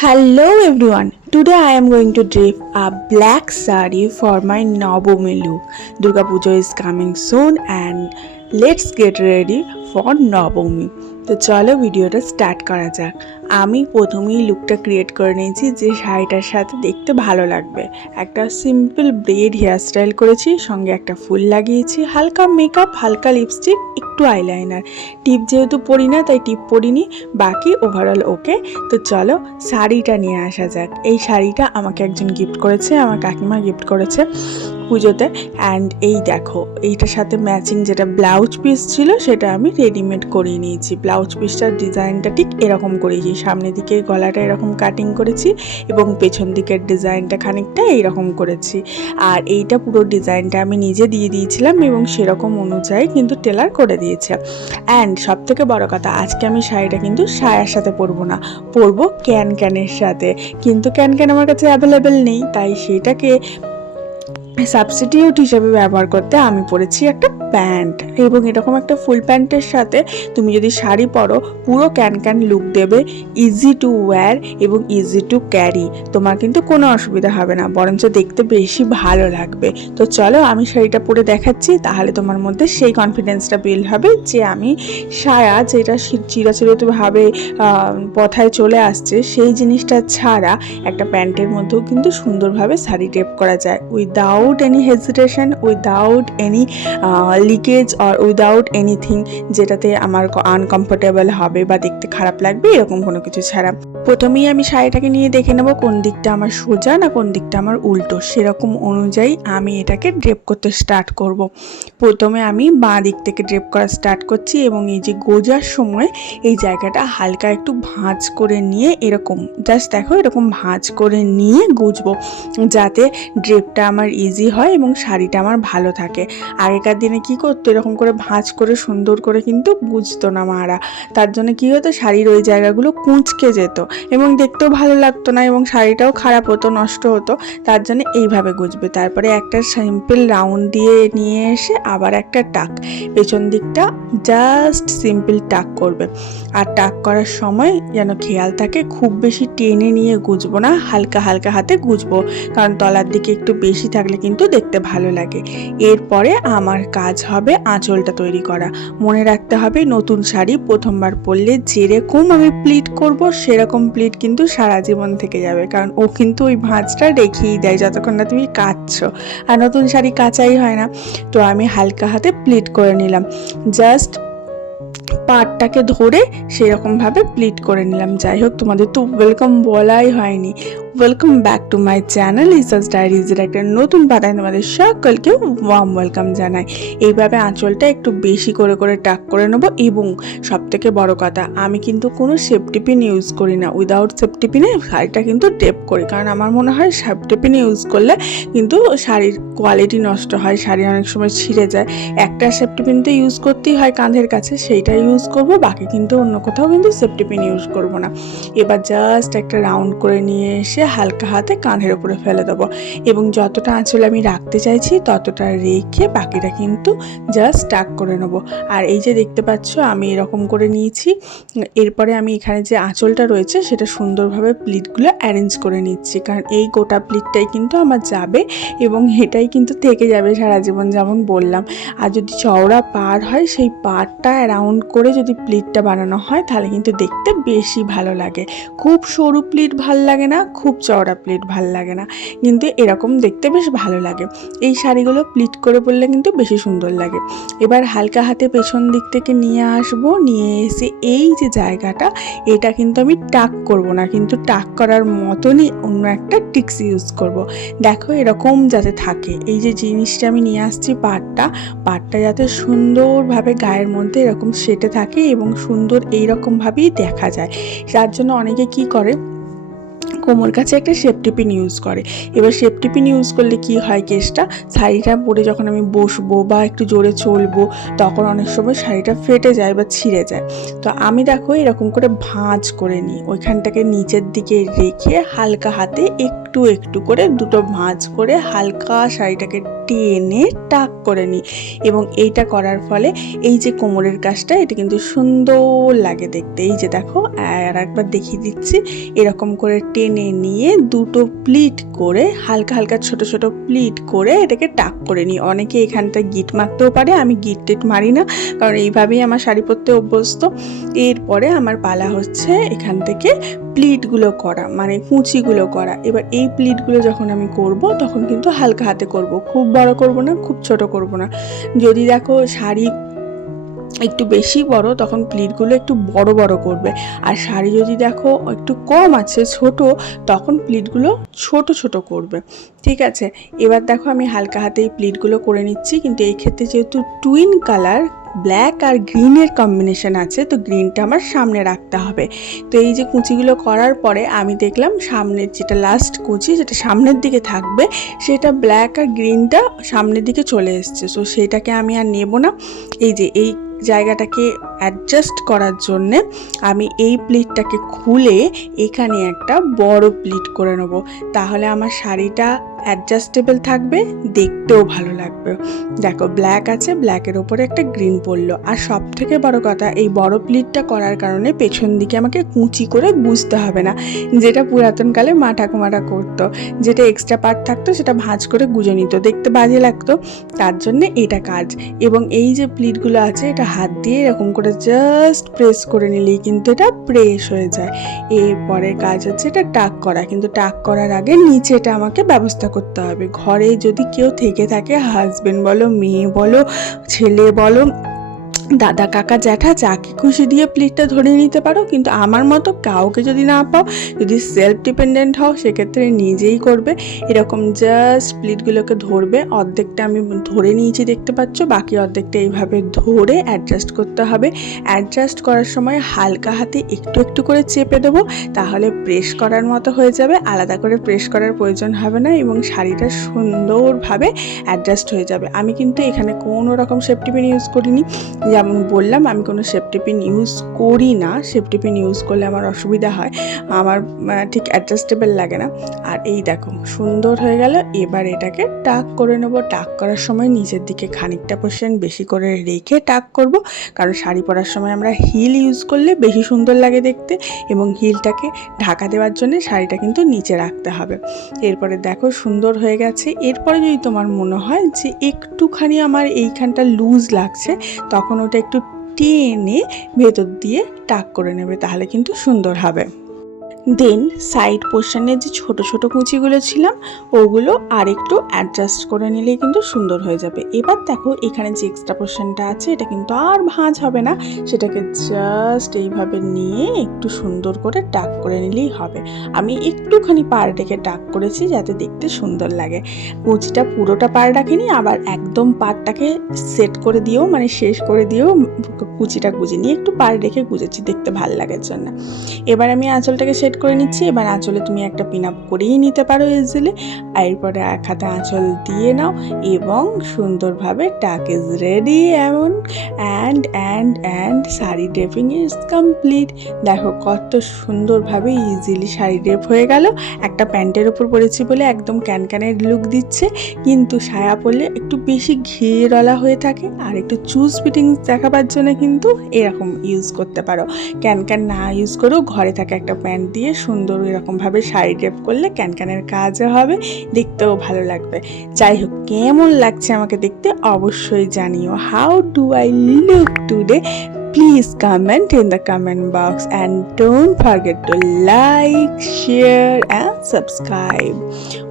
Hello everyone. Today I am going to drape a black sari for my Navami look. Durga Puja is coming soon and let's get ready for Navami. তো চলো ভিডিওটা start করা যাক। আমি প্রথমেই লুকটা create করে নিয়েছি যে শাড়িটার সাথে দেখতে ভালো লাগবে। একটা সিম্পল ব্রেড হেয়ার স্টাইল করেছি, সঙ্গে একটা ফুল লাগিয়েছি, হালকা মেকআপ হালকা লিপস্টিক একটু আইলাইনার টিপ যেহেতু পরি না, তাই টিপ পরিনি, বাকি ওভারঅল ওকে তো চলো শাড়িটা নিয়ে আসা যাক। এই শাড়িটা আমাকে একজন গিফট করেছে, আমার কাকিমা গিফট করেছে। পুজোতে। অ্যান্ড এই দেখো, এইটার সাথে ম্যাচিং যেটা ব্লাউজ পিস ছিল, সেটা আমি রেডিমেড করিয়ে নিয়েছি। ব্লাউজ পিসটার ডিজাইনটা ঠিক এরকম করেছি। সামনের দিকের গলাটা এরকম কাটিং করেছি এবং পেছন দিকের ডিজাইনটা খানিকটা এইরকম করেছি। আর এইটা পুরো ডিজাইনটা আমি নিজে দিয়ে দিয়েছিলাম এবং সেরকম অনুযায়ী কিন্তু টেলার করে দিয়েছে। অ্যান্ড সব থেকে বড় কথা, আজকে আমি শাড়িটা কিন্তু সায়ার সাথে পরবো না। পরবো ক্যান ক্যানের সাথে। কিন্তু ক্যান ক্যান আমার কাছে অ্যাভেলেবেল নেই, তাই সেটাকে সাবস্টিটিউট হিসেবে ব্যবহার করতে আমি পরেছি একটা প্যান্ট এবং এরকম একটা ফুল প্যান্টের সাথে তুমি যদি শাড়ি পরো, পুরো ক্যান ক্যান লুক দেবে ইজি টু ওয়্যার এবং ইজি টু ক্যারি তোমার কিন্তু কোনো অসুবিধা হবে না, বরঞ্চ দেখতে বেশি ভালো লাগবে। তো চলো আমি শাড়িটা পরে দেখাচ্ছি, তাহলে তোমার মধ্যে সেই কনফিডেন্সটা বিল্ড হবে যে আমি সায়া যেটা চিরাচরিতভাবে পথায় চলে আসছে, সেই জিনিসটা ছাড়া একটা প্যান্টের মধ্যেও কিন্তু সুন্দরভাবে শাড়ি টেপ করা যায়। Without any hesitation without any leakage or without anything যেটাতে আমার আনকমফোর্টেবল হবে বা দেখতে খারাপ লাগবে, এরকম কোনো কিছু ছাড়া। প্রথমেই আমি শাড়িটাকে নিয়ে দেখে নেব কোন দিকটা আমার সোজা না কোন দিকটা আমার উল্টো। সেরকম অনুযায়ী আমি এটাকে ড্রেপ করতে স্টার্ট করব। প্রথমে আমি বাঁ দিক থেকে ড্রেপ করা স্টার্ট করছি এবং এই যে গোজার সময় এই জায়গাটা হালকা একটু ভাঁজ করে নিয়ে এরকম জাস্ট দেখো এরকম ভাঁজ করে নিয়ে গুজবো। যাতে ড্রেপটা আমার ইজি হয় এবং শাড়িটা আমার ভালো থাকে। আগেকার দিনে কি করতো, এরকম করে ভাঁজ করে, সুন্দর করে কিন্তু বুঝতো না মারা। তার জন্য কি হতো, শাড়ির ওই জায়গাগুলো কুঁচকে যেত এবং দেখতেও ভালো লাগতো না এবং শাড়িটাও খারাপ হতো, নষ্ট হতো। তার জন্য এইভাবে গুজবে। তারপরে একটা সিম্পল রাউন্ড দিয়ে নিয়ে এসে আবার একটা টাক। পেছন দিকটা জাস্ট সিম্পল টাক করবে। আর টাক করার সময় যেন খেয়াল থাকে, খুব বেশি টেনে নিয়ে গুজবো না, হালকা হালকা হাতে গুজবো। কারণ তলার দিকে একটু বেশি থাকলে কিন্তু দেখতে ভালো লাগে। এরপরে আমার কাজ হবে আঁচলটা তৈরি করা। মনে রাখতে হবে নতুন শাড়ি প্রথমবার পরলে যেরকম আমি প্লিট করব, সেরকম প্লিট কিন্তু সারা জীবন থেকে যাবে। কারণ ও কিন্তু ওই ভাঁজটা রেখেই দেয় যতক্ষণ না তুমি কাটছো আর নতুন শাড়ি কাচাই হয় না। তো আমি হালকা হাতে প্লিট করে নিলাম। জাস্ট পাটটাকে ধরে সেরকমভাবে প্লিট করে নিলাম। যাই হোক, তোমাদের তো ওয়েলকাম বলাই হয়নি। Welcome back to my channel ইসাস ডায়েরিজের একটা নতুন পাতায় তোমাদের সকলকে ওয়ার্ম ওয়েলকাম জানাই। এইভাবে আঁচলটা একটু বেশি করে করে টাক করে নেব এবং সব থেকে বড় কথা, আমি কিন্তু কোনো সেফটিপিন ইউজ করি না। উইদাউট সেফটিপিনে শাড়িটা কিন্তু ডেপ করি। কারণ আমার মনে হয় সেফটিপিন ইউজ করলে কিন্তু শাড়ির কোয়ালিটি নষ্ট হয়, শাড়ি অনেক সময় ছিঁড়ে যায়। একটা সেফটিপিন তো ইউজ করতেই হয় কাঁধের কাছে, সেইটা ইউজ করব, বাকি কিন্তু অন্য কোথাও কিন্তু সেফটিপিন ইউজ করব না। এবার জাস্ট একটা রাউন্ড করে নিয়ে এসে হালকা হাতে কাঁধের উপরে ফেলে দেবো। এবং যতটা আঁচল আমি রাখতে চাইছি, ততটা রেখে বাকিটা কিন্তু জাস্ট টাক করে নেব। আর এই যে দেখতে পাচ্ছ, আমি এরকম করে নিয়েছি। এরপরে আমি এখানে যে আঁচলটা রয়েছে, সেটা সুন্দরভাবে প্লিটগুলো অ্যারেঞ্জ করে নিচ্ছি। কারণ এই গোটা প্লিটটাই কিন্তু আমার যাবে এবং এটাই কিন্তু থেকে যাবে সারা জীবন যেমন বললাম। আর যদি চওড়া পার হয়, সেই পারটা অ্যারাউন্ড করে যদি প্লিটটা বানানো হয়, তাহলে কিন্তু দেখতে বেশি ভালো লাগে। খুব সরু প্লিট ভালো লাগে না, খুব চওড়া প্লেট ভালো লাগে না। কিন্তু এরকম দেখতে বেশ ভালো লাগে। এই শাড়িগুলো প্লিট করে পরলে কিন্তু বেশি সুন্দর লাগে। এবার হালকা হাতে পেছন দিক থেকে নিয়ে আসব, নিয়ে এসে এই যে জায়গাটা, এটা কিন্তু আমি টাক করব না। কিন্তু টাক করার মতনই অন্য একটা টিক্স ইউজ করব। দেখো এরকম যাতে থাকে। এই যে জিনিসটা আমি নিয়ে আসছি পাটটা পাটটা যাতে সুন্দরভাবে গায়ের মধ্যে এরকম সেটে থাকে এবং সুন্দর এইরকমভাবেই দেখা যায়। যার জন্য অনেকে কি করে কোমর কাছে একটা শেপ সেফটিপিন ইউজ করে। এবার শেপ সেফটিপিন ইউজ করলে কি হয় কেসটা? শাড়িটা পরে যখন আমি বসবো বা একটু জোরে চলবো, তখন অনেক সময় শাড়িটা ফেটে যায় বা ছিঁড়ে যায়। তো আমি দেখো এরকম করে ভাঁজ করে নিই। ওইখানটাকে নিচের দিকে রেখে হালকা হাতে একটু একটু একটু করে দুটো ভাঁজ করে হালকা শাড়িটাকে টেনে টাক করে নিই। এবং এইটা করার ফলে এই যে কোমরের কাজটা, এটা কিন্তু সুন্দর লাগে দেখতে। এই যে দেখো, আর একবার দেখিয়ে দিচ্ছি। এরকম করে টেনে নিয়ে দুটো প্লিট করে, হালকা হালকা ছোট ছোট প্লিট করে এটাকে টাক করে নিই। অনেকে এখানটা গিট মারতেও পারে, আমি গিট টিট মারি না, কারণ এইভাবেই আমার শাড়ি পরতে অভ্যস্ত। এরপরে আমার পালা হচ্ছে এখান থেকে প্লিটগুলো করা মানে কুচিগুলো করা। এবার এই প্লিটগুলো যখন আমি করব, তখন কিন্তু হালকা হাতে করব। খুব বড় করব না, খুব ছোট করব না। যদি দেখো শাড়ি একটু বেশি বড়, তখন প্লিটগুলো একটু বড় বড় করবে। আর শাড়ি যদি দেখো একটু কম আছে, ছোট, তখন প্লিটগুলো ছোট ছোট করবে। ঠিক আছে? এবার দেখো আমি হালকা হাতে এই প্লিটগুলো করে নিচ্ছি। কিন্তু এই ক্ষেত্রে যেহেতু টুইন কালার ব্ল্যাক আর গ্রিনের কম্বিনেশন আছে, তো গ্রিনটা আমার সামনে রাখতে হবে। তো এই যে কুচিগুলো করার পরে আমি দেখলাম সামনের যেটা লাস্ট কুচি, যেটা সামনের দিকে থাকবে, সেটা ব্ল্যাক আর গ্রিনটা সামনের দিকে চলে এসছে। সো সেটাকে আমি আর নেব না। এই যে এই জায়গাটাকে অ্যাডজাস্ট করার জন্যে আমি এই প্লিটটাকে খুলে এখানে একটা বড় প্লিট করে নেব। তাহলে আমার শাড়িটা অ্যাডজাস্টেবল থাকবে, দেখতেও ভালো লাগবে। দেখো ব্ল্যাক আছে ব্ল্যাকের ওপরে একটা গ্রিন পড়ল। আর সব থেকে বড় কথা, এই বড় প্লিটটা করার কারণে পেছন দিকে আমাকে কুচি করে বুঝতে হবে না। যেটা পুরাতনকালে মা ঠাকুমারা করতো, যেটা এক্সট্রা পার্ট থাকতো, সেটা ভাঁজ করে গুজে নিত। দেখতে বাজে লাগতো, তার জন্য এটা কাজ। এবং এই যে প্লিটগুলো আছে, এটা হাত দিয়ে এরকম করে জাস্ট প্রেস করে নিলেই কিন্তু এটা প্রেস হয়ে যায়। এরপরের কাজ হচ্ছে এটা টাক করা। কিন্তু টাক করার আগে নিচে এটা আমাকে ব্যবস্থা করতে হবে। ঘরে যদি কেউ থেকে থাকে হাজবেন্ড বলো মেয়ে বলো ছেলে বলো দাদা, কাকা, জ্যাঠা, যাকে খুশি দিয়ে প্লেটটা ধরে নিতে পারো, কিন্তু আমার মতো কাউকে যদি না পাও, যদি সেলফ ডিপেন্ডেন্ট হও, সেক্ষেত্রে নিজেই করবে। এরকম জাস্ট প্লিটগুলোকে ধরবে। অর্ধেকটা আমি ধরে নিয়েছি, দেখতে পাচ্ছ? বাকি অর্ধেকটা এইভাবে ধরে অ্যাডজাস্ট করতে হবে। অ্যাডজাস্ট করার সময় হালকা হাতে একটু একটু করে চেপে দেবো, তাহলে প্রেস করার মতো হয়ে যাবে। আলাদা করে প্রেস করার প্রয়োজন হবে না এবং শাড়িটা সুন্দরভাবে অ্যাডজাস্ট হয়ে যাবে। আমি কিন্তু এখানে কোনো রকম সেফটি পিন ইউজ করিনি। যেমন বললাম, আমি কোনো সেফটি পিন ইউজ করি না। সেফটি পিন ইউজ করলে আমার অসুবিধা হয়, আমার ঠিক অ্যাডজাস্টেবল লাগে না। আর এই দেখো, সুন্দর হয়ে গেল, এবার এটাকে টাক করে নেব। টাক করার সময় নিচের দিকে খানিকটা পোর্শন বেশি করে রেখে টাক করব। কারণ শাড়ি পরার সময় আমরা হিল ইউজ করলে বেশি সুন্দর লাগে দেখতে এবং হিলটাকে ঢাকা দেওয়ার জন্য শাড়িটা কিন্তু নিচে রাখতে হবে। এরপরে দেখো, সুন্দর হয়ে গেছে। এরপরে যদি তোমার মনে হয় যে একটুখানি আমার এইখানটা লুজ লাগছে, তখন ওটা একটু টেনে ভেতর দিয়ে টাক করে নেবে তাহলে কিন্তু সুন্দর হবে। দেন সাইড পোর্শনের যে ছোট ছোট কুচিগুলো ছিলাম, ওগুলো আর একটু অ্যাডজাস্ট করে নিলেই কিন্তু সুন্দর হয়ে যাবে। এবার দেখো এখানে যে এক্সট্রা পোর্শনটা আছে, এটা কিন্তু আর ভাঁজ হবে না। সেটাকে জাস্ট এইভাবে নিয়ে একটু সুন্দর করে টাক করে নিলেই হবে। আমি একটুখানি পার রেখে টাক করেছি যাতে দেখতে সুন্দর লাগে। কুচিটা পুরোটা পার রাখিনি, আবার একদম পারটাকে সেট করে দিয়েও মানে শেষ করে দিয়েও কুচিটা গুজে নিয়ে একটু পার রেখে গুজেছি দেখতে ভালো লাগার জন্য। এবার আমি আঁচলটাকে সেট করে নিচ্ছি। এবার আঁচলে তুমি একটা পিন আপ করেই নিতে পারো ইজিলি আর এরপরে এক হাতে আঁচল দিয়ে নাও এবং সুন্দরভাবে টাক ইজ রেডি এমন and and and sari draping is complete দেখো কত সুন্দরভাবে ইজিলি শাড়ি ড্রেপ হয়ে গেল। একটা প্যান্টের ওপর পরেছি বলে একদম ক্যানক্যানের লুক দিচ্ছে। কিন্তু সায়া পরলে একটু বেশি ঘিরওয়ালা হয়ে থাকে। আর একটু চুজ ফিটিংস দেখাবার জন্য কিন্তু এরকম ইউজ করতে পারো। ক্যানক্যান না ইউজ করেও ঘরে থাকা একটা প্যান্ট সুন্দর এরকমভাবে শাড়ি ড্রেপ করলে ক্যানক্যানের কাজও হবে, দেখতেও ভালো লাগবে। যাই হোক, কেমন লাগছে আমাকে দেখতে অবশ্যই জানিও। How do I look today please comment in the comment box and don't forget to like share and subscribe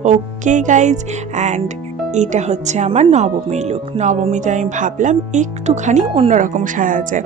okay guys and এটা হচ্ছে আমার নবমী লুক নবমীতে আমি ভাবলাম একটুখানি অন্যরকম সাজা যায়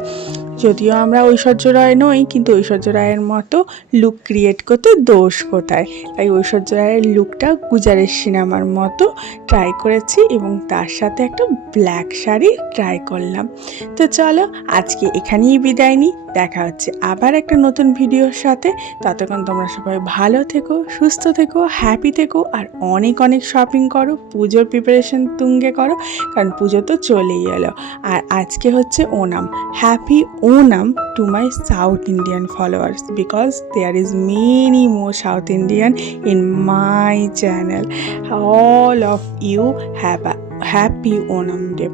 যদিও আমরা ঐশ্বর্য রায় নই, কিন্তু ঐশ্বর্য রায়ের মতো লুক ক্রিয়েট করতে দোষ কোথায়? তাই ঐশ্বর্য রায়ের লুকটা গুজারের সিনেমার মতো ট্রাই করেছি এবং তার সাথে একটা ব্ল্যাক শাড়ি ট্রাই করলাম। তো চলো, আজকে এখানেই বিদায় নিই। দেখা হচ্ছে আবার একটা নতুন ভিডিওর সাথে। ততক্ষণ তোমরা সবাই ভালো থেকো, সুস্থ থেকো হ্যাপি থেকো, আর অনেক অনেক শপিং করো, পুজোর প্রিপারেশন তুঙ্গে করো, কারণ পুজো তো চলেই এলো। আর আজকে হচ্ছে Onam. Happy Onam to my South Indian followers because there is many more South Indian in my channel. All of you have a happy Onam day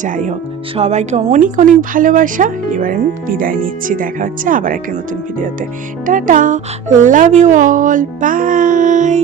যাই হোক সবাইকে অনেক অনেক ভালোবাসা এবার আমি বিদায় নিচ্ছি দেখা হচ্ছে আবার একটা নতুন ভিডিওতে tata love you all bye